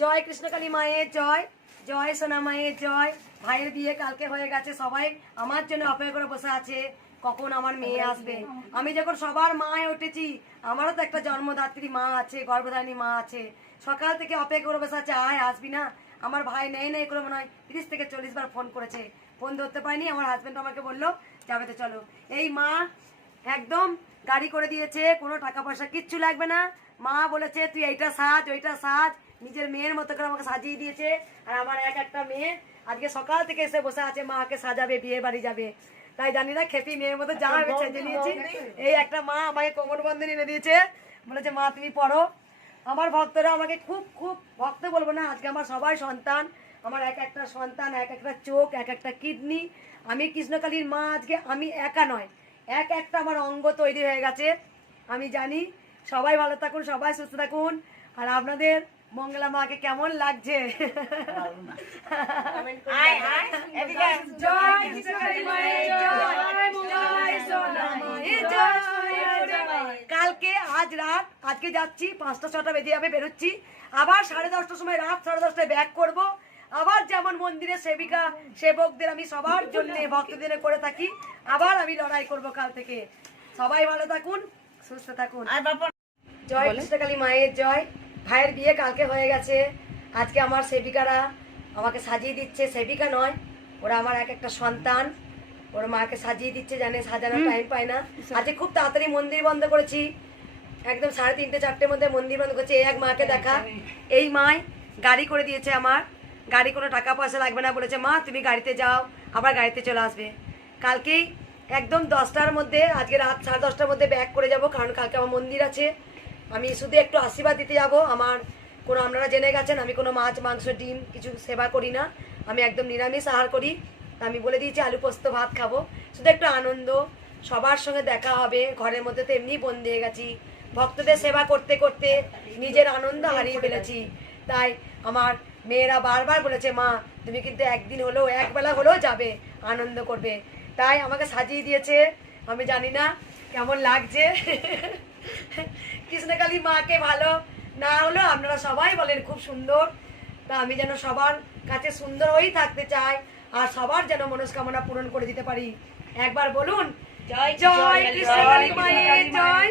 জয় কৃষ্ণকালী মায়ের জয়, জয় সোনা মায়ের জয়। ভাইয়ের বিয়ে কালকে হয়ে গেছে, সবাই আমার জন্য অপেক্ষা করে বসে আছে কখন আমার মেয়ে আসবে। আমি যখন সবার মায়ে উঠেছি, আমারও তো একটা জন্মদাত্রী মা আছে, গর্ভধারিণী মা আছে। সকাল থেকে অপেক্ষা করে বসে আছে, আয় আসবি না। আমার ভাই নেই নেই করে মনে হয় 30 থেকে 40 বার ফোন করেছে, ফোন ধরতে পারিনি। আমার হাজব্যান্ড আমাকে বললো যাবে তো চলো। এই মা একদম গাড়ি করে দিয়েছে, কোনো টাকা পয়সা কিচ্ছু লাগবে না। মা বলেছে তুই এইটা সাজ ওইটা সাজ, নিজের মেয়ের মতো করে আমাকে সাজিয়ে দিয়েছে। আর আমার একটা মেয়ে আজকে সকাল থেকে এসে বসে আছে, মাকে সাজাবে, বিয়ে বাড়ি যাবে। তাই জানি না খেপি মেয়ের মতো জামা আমি সেজে নিয়েছি। এই একটা মা আমাকে কোমর বন্ধনী এনে দিয়েছে, বলেছে মা তুমি পড়ো। আমার ভক্তরা আমাকে খুব খুব ভক্ত বলবো না, আজকে আমার সবাই সন্তান। আমার একটা সন্তান, একটা চোখ, একটা কিডনি। আমি কৃষ্ণকালীর মা, আজকে আমি একা নয়, একটা আমার অঙ্গ তৈরি হয়ে গেছে। আমি জানি সবাই ভালো থাকুন, সবাই সুস্থ থাকুন। আর আপনাদের মঙ্গলা মাকে কেমন লাগছে? কালকে আজ রাত, আজকে যাচ্ছি 5টা 6টা বেজে যাবে, বেরোচ্ছি। আবার 10:30টার সময়, রাত 10:30টায় ব্যাক করব। আবার যেমন মন্দিরের সেবিকা সেবকদের আমি সবার জন্য ভক্তদের করে থাকি, আবার আমি লড়াই করব কাল থেকে। সবাই ভালো থাকুন, সুস্থ থাকুন। জয় কৃষ্ণকালী মায়ের জয়। ভাইয়ের বিয়ে কালকে হয়ে গেছে, আজকে আমার সেবিকারা আমাকে সাজিয়ে দিচ্ছে। সেবিকা নয়, ওরা আমার একটা সন্তান, ওর মাকে সাজিয়ে দিচ্ছে, জানে সাজানোর টাইম পায় না। আজকে খুব তাড়াতাড়ি মন্দির বন্ধ করেছি, একদম 3:30 4টের মধ্যে মন্দির বন্ধ করেছি। এক মাকে দেখা, এই মাই গাড়ি করে দিয়েছে আমার। গাড়ি কোনো টাকা পয়সা লাগবে না, বলেছে মা তুমি গাড়িতে যাও, আবার গাড়িতে চলে আসবে। কালকেই একদম 10টার মধ্যে, আজকে রাত 10:30টার মধ্যে ব্যাক করে যাব, কারণ কালকে আমার মন্দির আছে। আমি শুধু একটু আশীর্বাদ দিতে যাব। আমার কোনো, আপনারা জেনে গেছেন আমি কোনো মাছ মাংস ডিম কিছু সেবা করি না, আমি একদম নিরামিষ আহার করি। আমি বলে দিয়েছি আলু পোস্ত ভাত খাবো, শুধু একটু আনন্দ, সবার সঙ্গে দেখা হবে। ঘরের মধ্যে তো এমনি বন্দি হয়ে গেছি, ভক্তদের সেবা করতে করতে নিজের আনন্দ হারিয়ে ফেলেছি। তাই আমার মেয়েরা বারবার বলেছে মা তুমি কিন্তু একদিন হলেও, একবেলা হলেও যাবে, আনন্দ করবে। তাই আমাকে সাজিয়ে দিয়েছে, আমি জানি না কেমন লাগছে। কৃষ্ণকালী মাকে ভালো না হলেও আপনারা সবাই বলেন খুব সুন্দর। তা আমি যেন সবার কাছে সুন্দর হয়েই থাকতে চাই, আর সবার যেন মনস্কামনা পূরণ করে দিতে পারি। একবার বলুন জয় জয় কৃষ্ণকালী মায়ের জয়,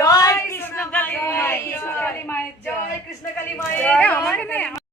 জয় কৃষ্ণকালী মায়ের জয়, জয় কৃষ্ণকালী মায়ের।